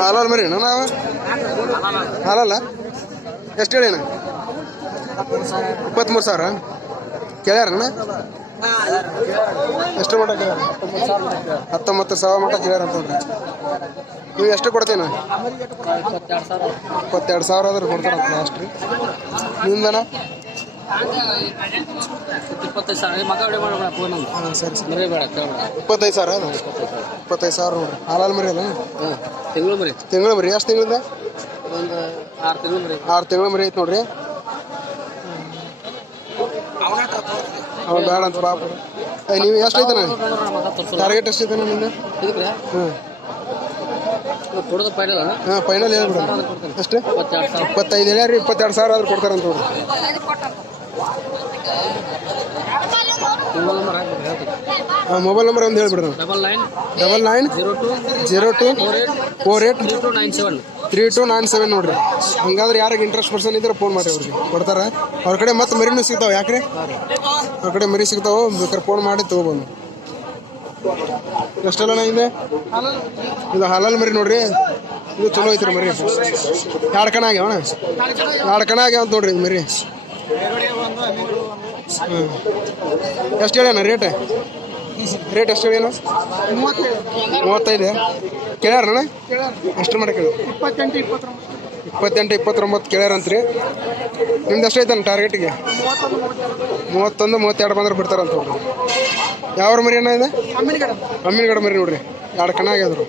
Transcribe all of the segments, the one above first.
ಹಾಲಲ್ಲ ಮರಿ ಅಣ್ಣ ನಾವು ಹಾಲಲ್ಲ ಎಷ್ಟು ಹೇಳಿಣ್ಣ 23,000 ಕೇಳ್ಯಾರಣ್ಣ ಎಷ್ಟು ಮಟ್ಟ 19,000 ಮಟ್ಟ ಕೇಳ್ಯಾರ ಅಂತ ನೋಡ್ರಿ ನೀವು ಎಷ್ಟು ಕೊಡ್ತೀನ 22,000 ಆದ್ರೆ ಕೊಡ್ತಾರಂತ ಲಾಸ್ಟ್ ರೀ ನಿಮ್ದಣ್ಣ 25,000 ಸರಿ ಸರಿ 25,000 ಅದು 25,000 ನೋಡ್ರಿ ಹಾಲಲ್ಲ ಮರಿ ಅಲ್ಲ ತಿಂಗಳು ಮರಿ ಎಷ್ಟು ತಿಂಗಳಿಂದ ಒಂದು 6 ತಿಂಗಳು ಮರಿ 6 ತಿಂಗಳು ಮರಿ ಐತೆ ನೋಡ್ರಿ ಅವ್ನು ಬೇಡ ಅಂತ ಪಾಪ ನೀವು ಎಷ್ಟು ಐತಣ್ಣ ಟಾರ್ಗೆಟ್ ಎಷ್ಟು ಐತೆ ನಿಮ್ದು ಹಾಂ ಫೈನಲ್ ಹೇಳ್ಬಿಡ ಎಷ್ಟು 25 ಹೇಳ್ಯಾರಿ 22,000 ಆದ್ರೆ ಕೊಡ್ತಾರಂತ ನೋಡ್ರಿ ಮೊಬೈಲ್ ನಂಬರ್ ಒಂದು ಹೇಳ್ಬಿಡ್ರಿ 9902483297 ನೋಡ್ರಿ ಹಂಗಾದ್ರೆ ಯಾರಿಗೆ ಇಂಟ್ರೆಸ್ಟ್ ಪರ್ಸನ್ ಇದ್ರೆ ಫೋನ್ ಮಾಡಿ ಅವ್ರಿಗೆ ಕೊಡ್ತಾರ ಅವ್ರ ಕಡೆ ಮತ್ತೆ ಮರಿನೂ ಸಿಗ್ತಾವೆ ಯಾಕ್ರಿ ಅವ್ರ ಕಡೆ ಮರಿ ಸಿಗ್ತಾವೆ ಬೇಕಾದ್ರೆ ಫೋನ್ ಮಾಡಿ ತೊಗೊಬಂದು ಎಷ್ಟೆಲ್ಲ ಇದೆ ಇದು ಹಾಲಲ್ಲಿ ಮರಿ ನೋಡ್ರಿ ಇದು ಚಲೋ ಐತ್ರಿ ಮರಿ 2 ಕಣ ಆಗ್ಯಾವಣ 2 ಕಣ ಆಗ್ಯಾವ ಅಂತ ನೋಡ್ರಿ ಇದು ಮರಿ ಎಷ್ಟು ಹೇಳ್ಯಾನ ರೇಟ್ ಎಷ್ಟು ಹೇಳ್ಯಾನ 35 ಕೇಳ್ಯಾರಣ್ಣ ಎಷ್ಟು ಮಾಡಿ ಕೇಳಿ 28-29 ಕೇಳ್ಯಾರಂತ್ರಿ ನಿಮ್ದು ಎಷ್ಟು ಐತಣ್ಣ ಟಾರ್ಗೆಟಿಗೆ 31-32 ಬಂದ್ರೆ ಬಿಡ್ತಾರಂತ ನೋಡ್ರಿ ಯಾವ ಮರಿ ಅಣ್ಣ ಇದೆ ಅಮ್ಮಿನಗಡ ಮರಿ ನೋಡ್ರಿ 2 ಕಣ ಆಗ್ಯಾದ್ರು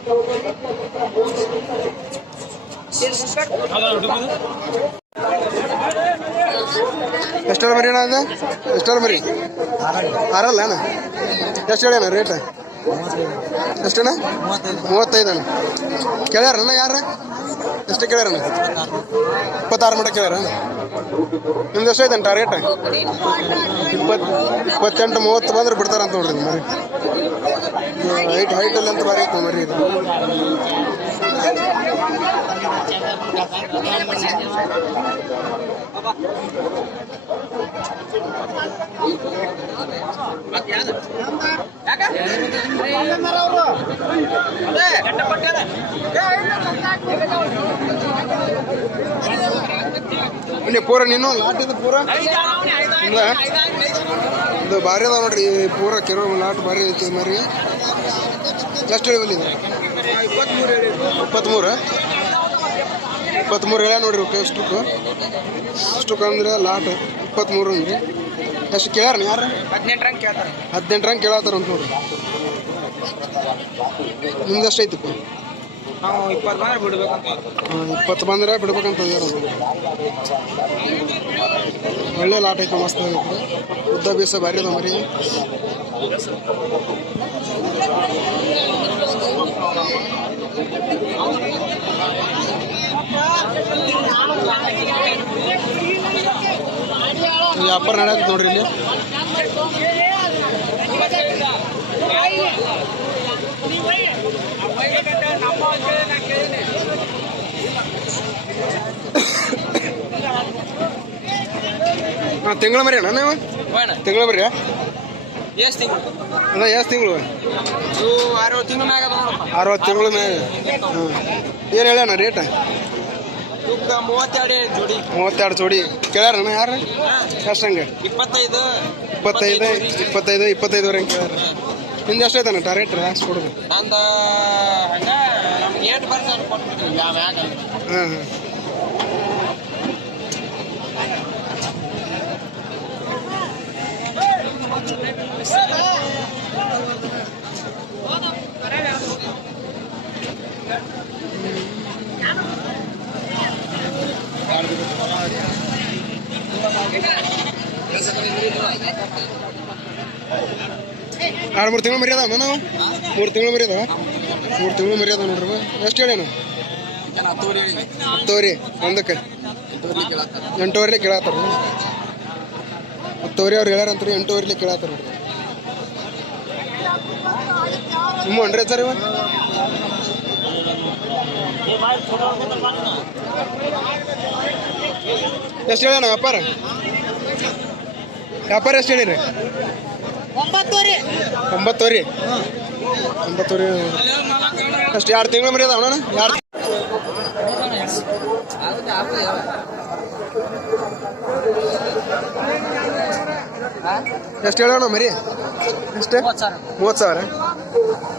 ಎಷ್ಟರ ಮರಿ ಅಣ್ಣ ಇದೆ ಎಷ್ಟರ ಮರಿ 6 ಅಣ್ಣ ಎಷ್ಟು ಹೇಳ್ಯಾನ ರೇಟ್ ಎಷ್ಟಣ್ಣ 35 ಅಣ್ಣ ಕೇಳ್ಯಾರಣ್ಣ ಯಾರ ಎಷ್ಟು ಕೇಳ್ಯಾರಣ್ಣ 26 ಮಟ್ಟ ಕೇಳ್ಯಾರ ನಿಮ್ದು ಎಷ್ಟು ಐತಣ್ಣ ಟಾರ್ಗೆಟ್ 28-30 ಬಂದ್ರೆ ಬಿಡ್ತಾರಂತ ನೋಡ್ರಿ ಮರಿ ಹೈಟಲ್ಲಿ ಅಂತ ಬಾರಿ ಐತೆ ಮರಿ ಇದು ಪೂರ ನೀನು ಲಾಟ್ ಇದು ಪೂರ ಇದು ಭಾರಿ ಅದ ನೋಡ್ರಿ ಪೂರ ಕೆಲವು ಲಾಟ್ ಭಾರಿ ಐತಿ ಮರಿ ಎಷ್ಟು ಹೇಳಿ ಇದು 23 ಹೇಳ ನೋಡ್ರಿ ಎಷ್ಟಕ್ಕೆ ಅಂದ್ರೆ ಲಾಟ್ 23 ಅಂದ್ರಿ ಎಷ್ಟು ಕೇಳ್ಯಾರ ಯಾರು 18 ರಂಗೆ ಕೇಳತ್ತಾರ ಅಂತ ನೋಡ್ರಿ ನಿಮ್ದು ಎಷ್ಟು ಐತಿ ನಾವು 20 ಬಂದ್ರೆ ಬಿಡ್ಬೇಕಂತ 20 ಬಂದ್ರೆ ಬಿಡ್ಬೇಕಂತ ಒಳ್ಳೆ ಲಾಟ್ ಐತೆ ಮಸ್ತ್ ಆಗೈತೆ ಉದ್ದ ಬೀಸ ಭಾರಿ ಅದ ಮರಿ ವ್ಯಾಪಾರ ನಡೆಯತ್ತೆ ನೋಡ್ರಿ ಇಲ್ಲಿ ತಿಂಗಳ ಮರಿ ಅಣ್ಣ ನೀವು ತಿಂಗಳ ಮರಿ ಎಷ್ಟು ತಿಂಗಳು ಅದ ಎಷ್ಟು ತಿಂಗಳು 60 ತಿಂಗಳ ಮ್ಯಾಗ 60 ತಿಂಗಳ ಮ್ಯಾಗ ಏನು ಹೇಳ್ಯಾನ ರೇಟ್ 32 ಜೋಡಿ ಕೇಳ್ಯಾರಣ್ಣ ಯಾರು ಎಷ್ಟು ಹಂಗೆ 25-25 ಕೇಳ್ಯಾರ ನಿಮ್ದು ಎಷ್ಟು ಐತಣ್ಣ ಟಾರ್ಗೆಟ್ ಅಷ್ಟು ಕೊಡೋದು ನಂದು ಹಂಗೆ 8% ಕೊಟ್ಬಿಡ್ತೀನಿ ಮ್ಯಾಗ ಹಾಂ ಹಾಂ 3 ತಿಂಗಳು ಮರಿ ಅದಾವ ನಾವು 3 ತಿಂಗಳು ಮರಿ ಅದಾವ 3 ತಿಂಗಳು ಮರಿ ಅದಾವ ನೋಡ್ರಿ ಎಷ್ಟು ಹೇಳೇನು 10 ರೀ ಒಂದಕ್ಕೆ 8 ಕೇಳತ್ತಾರ 10 ಅವ್ರು ಹೇಳ್ಯಾರಂತ್ರಿ 8 ಕೇಳತ್ತಾರ ನೋಡ್ರಿ ನಿಮ್ಮ ಅನ್ರಿ ಸರ್ ಇವ ಎಷ್ಟು ಹೇಳ್ಯಾನ ವ್ಯಾಪಾರ ಎಷ್ಟು ಹೇಳಿರಿ ಒಂಬತ್ತುವರೆ ಒಂಬತ್ತುವರೆ ಅಷ್ಟು 2 ತಿಂಗಳು ಮರಿ ಅದಾವಣ್ಣ 2 ಎಷ್ಟು ಹೇಳೋಣ ಮರಿ ಎಷ್ಟು 30,000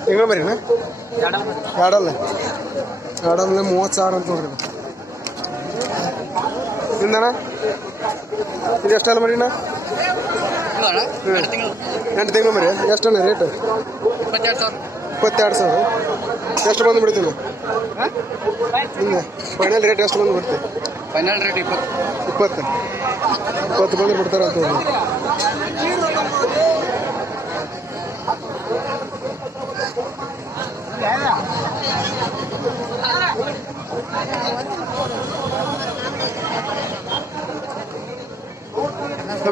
ತಿಂಗಳು ಮರಿನಾ ಎರಡಲ್ಲ 30,000 ಅಂತ ನೋಡ್ರಿ ನಿಂದಣ್ಣ ಇದು ಎಷ್ಟಲ್ಲ ಮರಿನ 8 ತಿಂಗಳು ಮರಿ ಎಷ್ಟಣ್ಣ ರೇಟ್ 22,000 ಎಷ್ಟು ಬಂದು ಬಿಡ್ತೀನಿ ನಿಂಗೆ ಫೈನಲ್ ರೇಟ್ ಎಷ್ಟು ಬಂದು ಬಿಡ್ತೀವಿ ಫೈನಲ್ ರೇಟ್ 20 ಬಂದು ಬಿಡ್ತಾರೆ ಅಂತ ಹೇಳಿ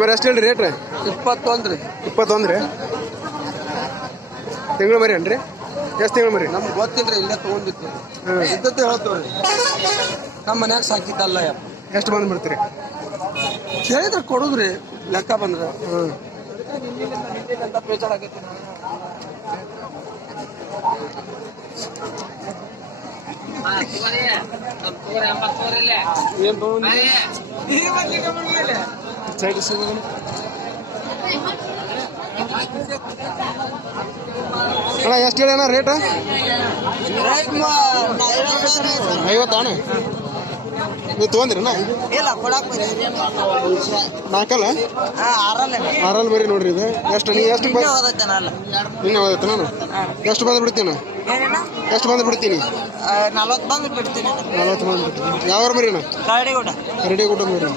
ಬರೀ ಎಷ್ಟು ಹೇಳಿ ರೇಟ್ 21 ರೀ 21 ರೀ ತಿಂಗಳು ಮರಿ ಅನ್ರಿ ಎಷ್ಟು ತಿಂಗಳು ಮರಿ ನಮ್ಗೆ ಗೊತ್ತಿಲ್ರಿ ಇಲ್ಲೇ ತೊಗೊಂಡಿತ್ತು ಇದ್ದದ್ದು ಹೇಳ್ತೀವಿ ನಮ್ಮ ಮನ್ಯಾಗ ಸಾಕಿದ್ದಲ್ಲ ಎಷ್ಟು ಬಂದು ಬಿಡ್ತೀರಿ ಕೇಳಿದ್ರೆ ಕೊಡುದ್ರಿ ಲೆಕ್ಕ ಬಂದ್ರೆ ಅಣ್ಣ ಎಷ್ಟು ಹೇಳಿ ಅಣ್ಣ ರೇಟ್ 50 ಅಣ್ಣ ನೀವು ತೊಗೊಂದಿರಣ್ಣ ನಾಲ್ಕಲ್ಲ 6 ಬರೀ ನೋಡ್ರಿ ಇದು ಎಷ್ಟು ನೀ ಎಷ್ಟು ನಿನ್ನೆ ಹೋದೈತೆ ನಾನು ಎಷ್ಟು ಬಂದು ಬಿಡ್ತೀನಿ ಎಷ್ಟು ಬಂದು ಬಿಡ್ತೀನಿ 40 ಬಂದು ಬಿಡ್ತೀನಿ 40 ಬಂದು ಬಿಡ್ತೀನಿ ಯಾವ ಮರಿನ ಕರಡಿಗುಡ್ಡ ಮರಿ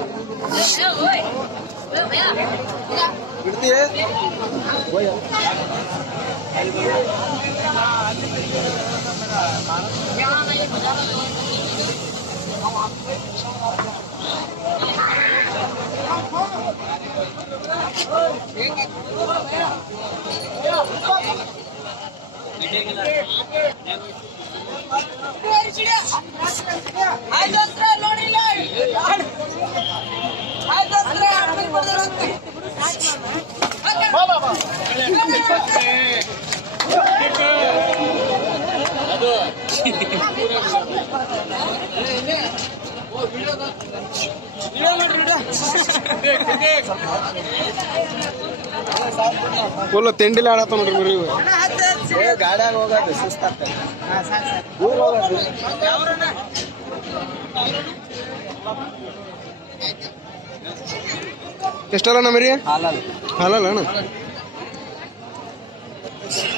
ಫುಲ್ ತಿಂಡಿಲಿ ಆಡತ್ತ ನೋಡ್ರಿ ಮರಿ ಗಾಡಿಯಾಗ ಹೋಗೋದು ಸುಸ್ತಾಗ್ತದೆ ಎಷ್ಟಲ್ಲ ಮರಿ ಹಾಲಲ್ಲ ಅಣ್ಣ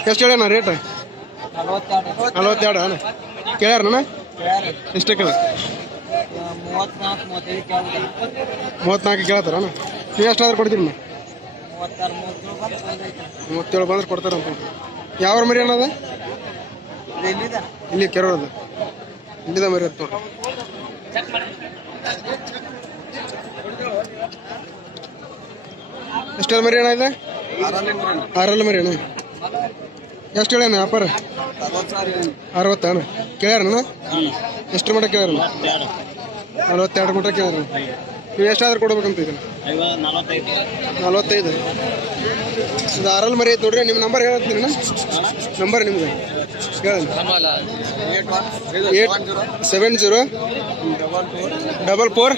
ಎಷ್ಟು ಹೇಳಣ್ಣ ರೇಟ್ 42 ಅಣ್ಣ ಕೇಳ್ಯಾರಣ್ಣ ಎಷ್ಟೇ ಕೇಳ 34 ಕೇಳ್ತಾರ ಅಣ್ಣ ನೀವು ಎಷ್ಟಾದ್ರೂ ಕೊಡ್ತೀರಿ ಅಣ್ಣ 37 ಬಂದ್ರೆ ಕೊಡ್ತಾರಂತ ಯಾವ ಮರಿ ಅನ್ನೋದ ಇಲ್ಲಿ ಕೆರೋದು ಇಲ್ಲಿದ ಮರಿ ಅಂತ ನೋಡ್ರಿ ಎಷ್ಟೆಲ್ಲ ಮರಿ ಅಣ್ಣ ಇದೆ 6 ಮರಿ ಅಣ್ಣ ಎಷ್ಟು ಹೇಳಣ್ಣ ವ್ಯಾಪಾರ 60 ಅಣ್ಣ ಕೇಳ್ಯಾರಣ್ಣ ಎಷ್ಟು ಮಟ್ಟ ಕೇಳ್ಯಾರಣ್ಣ 42 ಮಟ್ಟ ಕೇಳ್ಯಾರ ನೀವು ಎಷ್ಟಾದ್ರೂ ಕೊಡ್ಬೇಕಂತ ಇದನ್ನ 45 ಇದು 6 ಮರಿ ಐತೆ ನೋಡ್ರಿ ನಿಮ್ಮ ನಂಬರ್ ಹೇಳ್ತೀನಿ ನಂಬರ್ ನಿಮ್ದು ಹೇಳಿ 70 44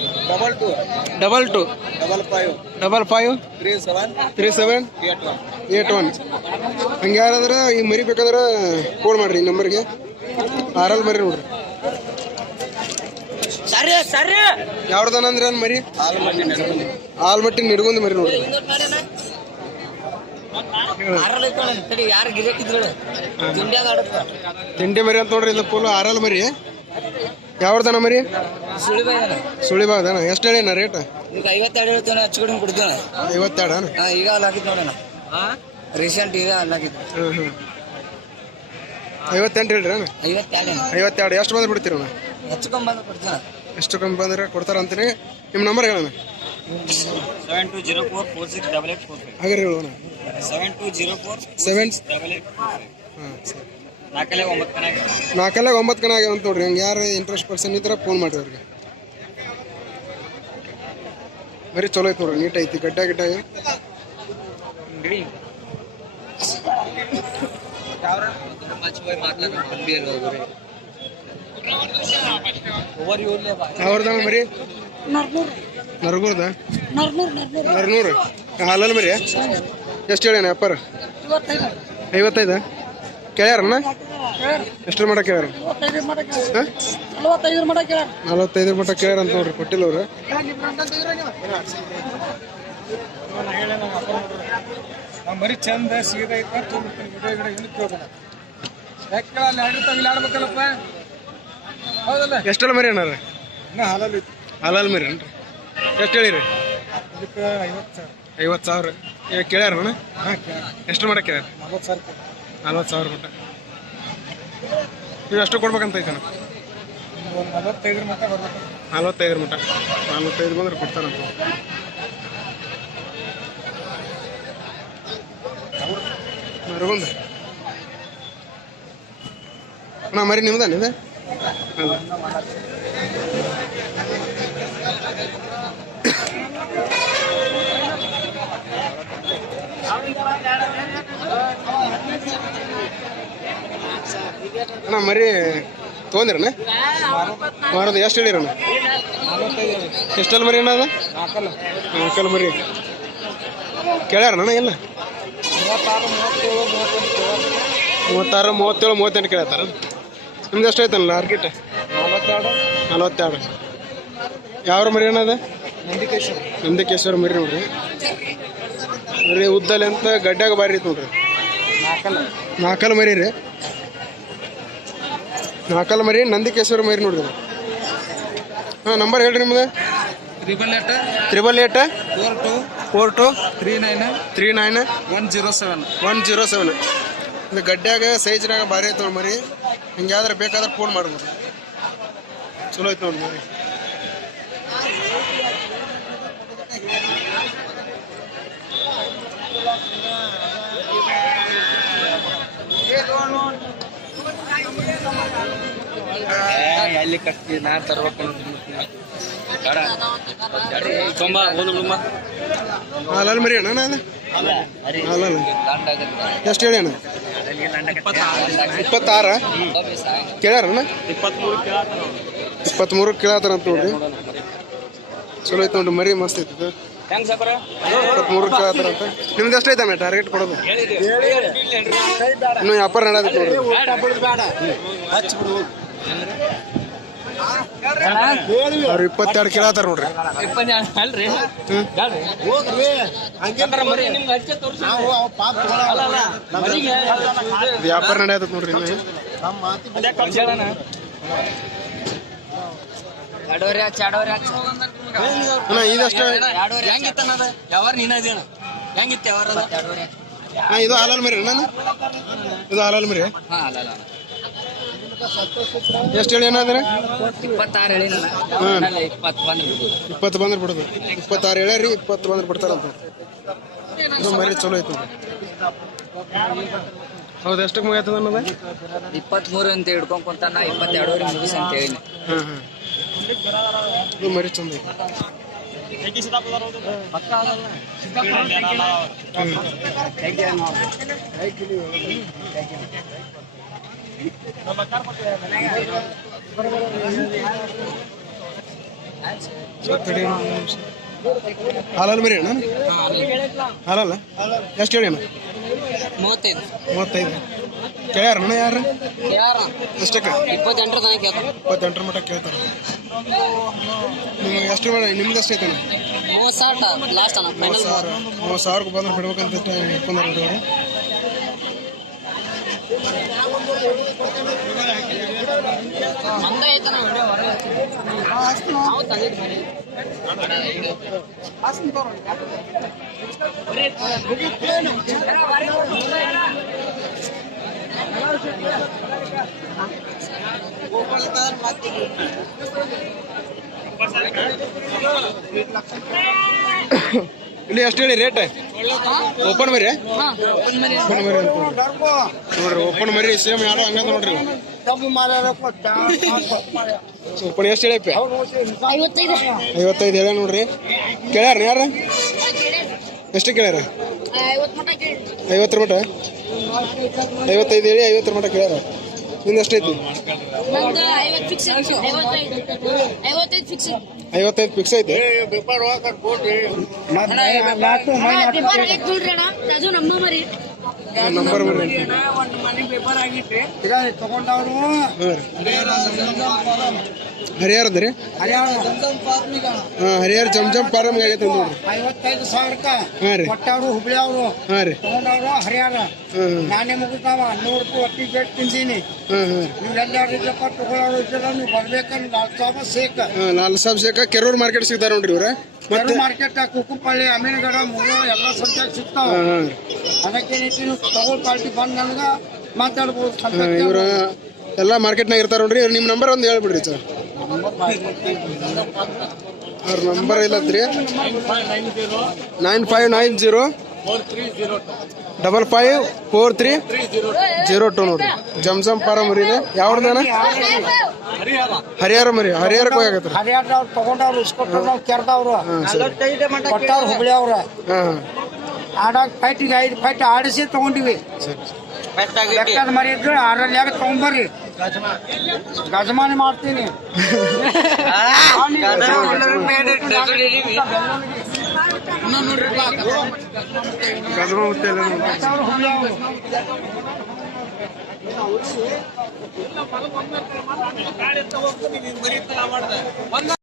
22 55 37 81 ಹಂಗೆ ಯಾರಾದ್ರೆ ಈ ಮರಿ ಬೇಕಾದ್ರೆ ಫೋನ್ ಮಾಡ್ರಿ ಈ ನಂಬರ್ಗೆ 6 ಮರಿ ನೋಡ್ರಿ ಯಾವ್ದನಂದ್ರೆ ಮರಿ ಆಲ್ಮಟ್ಟಿ ನಿಡ್ಗೊಂದು ಮರಿ ನೋಡ್ರಿ ತಿಂಡಿ ಮರಿ ಅಂತ ನೋಡ್ರಿ ಇದು ಫುಲ್ 6 ಮರಿ ಯಾವ್ದನ ಮರಿ ಸುಳಿಬಾಗ್ದಣ್ಣ ಎಷ್ಟು ಹೇಳಿ ರೇಟ್ 52 ಹಚ್ಚಿಕೊಂಡು ಕೊಡ್ತೀವಿ 52 ಅಣ್ಣ ಈಗ ಅಲ್ಲಿ ಹಾಕಿದ್ ನೋಡೋಣ ರೀಸೆಂಟ್ ಈಗ ಅಲ್ಲಿ ಹಾಕಿದ್ 58 ಹೇಳ್ರಿ ಅಣ್ಣ 52 ಎಷ್ಟು ಬಂದ್ರೆ ಬಿಡ್ತೀರಣ್ಣ ಹಚ್ಕೊಂಡ್ ಬಂದು ಕೊಡ್ತೀವಿ ಎಷ್ಟು ಕಮ್ಮಿ ಬಂದ್ರೆ ಕೊಡ್ತಾರ ಅಂತೀನಿ ನಿಮ್ಮ ನಂಬರ್ ಹೇಳೋಣ 7204468845 ಹಾಗೆ ಹೇಳೋಣ 7204768845 ಹಾಂ ಸರಿ 4 9 ಕಣ ಆಗ್ಯಾವ ಅಂತ ನೋಡ್ರಿ ಹಂಗೆ ಯಾರು ಇಂಟ್ರೆಸ್ಟ್ ಪರ್ಸನ್ ಇದ್ರೆ ಫೋನ್ ಮಾಡಿ ಅವ್ರಿಗೆ ಬರೀ ಚಲೋ ಐತೆ ನೋಡ್ರಿ ನೀಟ್ ಐತಿ ಗಡ್ಡ ಅವ್ರದಣ್ಣ ಮರಿ ನರಗೂರ್ದ ನರ್ನೂರು ಹಾಲಲ್ಲಿ ಮರಿ ಎಷ್ಟು ಹೇಳ್ಯಾನ ಅಪ್ಪಾರ 55 ಕೇಳ್ಯಾರಣ್ಣ ಎಷ್ಟು ಮಟ ಕೇಳ್ಯಾರ 45 ಮಟ ಕೇಳ್ಯಾರ ಅಂತ ನೋಡ್ರಿ ಕೊಟ್ಟಿಲ್ಲ ಅವ್ರು ಮರಿ ಚಂದ ಸೀದಾ ಆಡ್ಬೇಕಲ್ಲಪ್ಪ ಹೌದಲ್ಲ ಎಷ್ಟೆಲ್ಲ ಮರಿ ಅಣ್ಣ ಹಾಲಲ್ಲಿ ಹಾಲಲ್ಲಿ ಮರಿ ಅನ್ರಿ ಎಷ್ಟು ಹೇಳಿರಿ ಇದಕ್ಕೆ 50,000 ಕೇಳ್ಯಾರಣ್ಣ ಎಷ್ಟು ಮಟ ಕೇಳ್ಯಾರ 40,000 40,000 ಮಟ ನೀವು ಎಷ್ಟು ಕೊಡ್ಬೇಕಂತ ಐತಣ್ಣ 45 ಮಟ್ಟ ಬರ್ಬೇಕು 45 ಮಟ 45 ಬಂದ್ರೆ ಕೊಡ್ತಾರಂತ ನರಗುಂದ ಅಣ್ಣ ಮರಿ ನಿಮ್ದಾನ ಇದೆ ಅಲ್ಲ ಅಣ್ಣ ಮರಿ ತೊಗೊಂದಿರಣ್ಣ ಮಾರೋದು ಎಷ್ಟು ಹೇಳಿರಣ್ಣ ಎಷ್ಟಲ್ಲಿ ಮರಿ ಅಣ್ಣ ಅದ ನಾಲ್ಕಲ್ಲಿ ಮರಿ ಕೇಳ್ಯಾರಣ್ಣ ಎಲ್ಲ 36 37 38 ಕೇಳ್ತಾರ ನಿಮ್ದು ಎಷ್ಟು ಐತಲ್ಲ ಮಾರ್ಕೆಟ್ 42 ಯಾವ ಮರಿ ಅಣ್ಣ ನಂದಿಕೇಶ್ವರ ಮರಿ ನೋಡ್ರಿ ಮರಿ ಉದ್ದಲ್ಲಿ ಅಂತ ಗಡ್ಡ್ಯಾಗ ಬಾರಿ ಐತೆ ನೋಡ್ರಿ ನಾಲ್ಕಲ್ಲಿ ಮರಿ ರೀ ನಾಲ್ಕಲ್ಲಿ ಮರಿ ನಂದಿಕೇಶ್ವರ ಮರಿ ನೋಡ್ರಿ ಹಾಂ ನಂಬರ್ ಹೇಳ್ರಿ ನಿಮ್ದು 888 42 39 107 ಇದು ಗಡ್ಡ್ಯಾಗ ಸೈಜ್ನಾಗ ಭಾರಿ ಐತೆ ನೋಡಿ ಮರಿ ಹಿಂಗೆ ಯಾವ್ದಾರು ಬೇಕಾದ್ರೆ ಫೋನ್ ಮಾಡ್ಬೋದು ಚಲೋ ಐತೆ ನೋಡಿ ಮರಿ ಎಲ್ಲಿ ಕಟ್ಟಿ ನಾ ತರ್ಬೇಕು ಹಾಲಲ್ಲಿ ಮರಿ ಅಣ್ಣ ಹಾಲಲ್ಲ ಎಷ್ಟು ಹೇಳಿ ಅಣ್ಣ 26 ಕೇಳ್ಯಾರಣ್ಣ 23 ಕೇಳತ್ತಾರಂತ ನೋಡ್ರಿ ಚಲೋ ಐತೆ ನೋಡ್ರಿ ಮರಿ ಮಸ್ತ್ ಐತಿ 23 ಕೇಳತ್ತಾರಂತ ನಿಮ್ದು ಎಷ್ಟು ಐತೆ ಟಾರ್ಗೆಟ್ ಕೊಡೋದು ಇನ್ನು ವ್ಯಾಪಾರ ನಡೆದೈತೆ ನೋಡ್ರಿ ಅವ್ರು 22 ಕೇಳತ್ತಾರ ನೋಡ್ರಿ ವ್ಯಾಪಾರ ನಡೆಯತ್ತ ನೋಡ್ರಿ ಅಣ್ಣ ಇದಷ್ಟು ಇದು ಹಾಲಲ್ ಮರಿ ನಾನು ಇದು ಹಾಲಲ್ ಮರಿ ಎಷ್ಟು ಹೇಳಿ ಏನಾದ್ರೆ 20 ಬಂದ್ರೆ ಬಿಡೋದು 26 ಹೇಳ್ಯಾರಿ 20 ಬಂದ್ರೆ ಬಿಡ್ತಾರಂತ ಇದು ಮರಿ ಚಲೋ ಐತೆ ಹೌದು ಎಷ್ಟಕ್ಕೆ ಮುಗಿಯತ್ತದ ಅನ್ನೋದ 23 ಅಂತ ಹಿಡ್ಕೊಂಡ್ ಕುಂತಾನ 22 ಮುಗಿಸ್ ಅಂತ ಹೇಳಿ ಹಾಂ ಇದು ಮರಿ ಚಂದ ಹಾಲಲ್ ಮರಿ ಅಣ್ಣ ಹಾಲಲ್ಲ ಎಷ್ಟು ಹೇಳಿ ಅಣ್ಣ 35 ಕೇಳ್ಯಾರಣ್ಣ ಯಾರು ಎಷ್ಟಕ್ಕೆ 28 ಮಟ್ಟ ಕೇಳ್ತಾರ ನಿಮ್ಗೆ ಎಷ್ಟು ನಿಮ್ದು ಎಷ್ಟು ಐತೆ 30,000 ಬಂದ್ರೆ ಬಿಡ್ಬೇಕಂತ ಇಟ್ಕೊಂಡಾರ ಅವರು ಇಲ್ಲಿ ಎಷ್ಟು ಹೇಳಿ ರೇಟ್ ಓಪನ್ ಮರಿ ನೋಡ್ರಿ ಓಪನ್ ಮರಿ ಸೇಮ್ ಯಾಡೋ ಹಂಗಂತ ನೋಡ್ರಿ ಓಪನ್ ಎಷ್ಟು ಹೇಳಪ್ಪ 55 ಹೇಳ ನೋಡ್ರಿ ಕೇಳ್ಯಾರ ಯಾರ ಎಷ್ಟು ಕೇಳ್ಯಾರ 50 ಮಟ 55 ಹೇಳಿ 50 ಮಟ ಕೇಳ್ಯಾರ. ನಿಂದು ಎಷ್ಟೈತಿ? 55 ಫಿಕ್ಸ್ ಐತಿ. ನಂಬರ್ ತಗೊಂಡವ್ರು ಹರಿಯಾರದ ರೀ? ಹರಿಯಾರ ಜಮ್ ಫಾರಮ್ ಆಗೈತೆ ನೋಡ್ರಿ. 55,000 ಹಾಂ ರೀ. ಕೊಟ್ಟವ್ರು ಹುಬ್ಳಿ ಅವರು ಹಾಂ ರೀ. ತಗೊಂಡವ್ರು ಹರಿಯಾರ. ನಾನೇ ಮುಗಿತಾವ 100 ರೂಪಾಯಿ ಒಟ್ಟಿ ಬೇಟ್ ತಿಂತೀನಿ. ನೀವು ಎಲ್ಲಾರಿದ್ದಪ್ಪ ತಗೊಳ್ಳೋರು ಇದ್ದಲ್ಲ, ನೀವು ಬರ್ಬೇಕಂದ್ರೆ ಲಾಲ್ ಸಾಬ್ ಶೇಖ ಕೆರೂರ್ ಮಾರ್ಕೆಟ್ ಸಿಗ್ತಾರ ನೋಡ್ರಿ ಇವ್ರ. ಮತ್ತೆ ಮಾರ್ಕೆಟ್ ಕುಕ್ಕುಪಳ್ಳಿ ಅಮೀನ್ಗಡ ಮೂರು ಎಲ್ಲ ಸಂಚಾರ ಸಿಗ್ತಾವ. ಅದಕ್ಕೇನೈತಿ ನೀವು ತಗೊಳ್ ಪಾರ್ಟಿ ಬಂದ್ ನನಗ ಮಾತಾಡ್ಬೋದು. ಇವ್ರ ಎಲ್ಲ ಮಾರ್ಕೆಟ್ನಾಗ ಇರ್ತಾರ ನೋಡ್ರಿ. ನಿಮ್ಮ ನಂಬರ್ ಒಂದು ಹೇಳ್ಬಿಡ್ರಿ ಸರ್. ಅವ್ರ ನಂಬರ್ ಇಲ್ಲತ್ರಿ 9590 554302 ನೋಡ್ರಿ. ಜಮ್ ಫಾರಮ್ ಮರಿ ಇದೆ. ಯಾವ್ದನ? ಹರಿಯಾರ ಮರಿ. ಹರಿಯಾರಕ್ಕೆ ಹೋಗತ್ರಿ. ಹರಿಯಾರದವ್ರು ತಗೊಂಡವ್ರು ಇಸ್ಕೊಟ್ರು ನಾವು ಕೆರ್ದವ್ರು ಕೊಟ್ಟವ್ರು ಹುಬ್ಳಿ ಅವ್ರ. ಆಡಾಗ ಫೈಟಿಗೆ 5 ಫೈಟ್ ಆಡಿಸಿ ತಗೊಂಡಿವಿ. ಬೆಟ್ಟದ ಮರಿ ಇದ್ರೆ 6ರಲ್ಲಿ ಯಾರು ತಗೊಂಬರ್ರಿ, ಗಜಮಾನಿ ಮಾಡ್ತೀನಿ. ಗಜಮ ಮುತ್ತೆ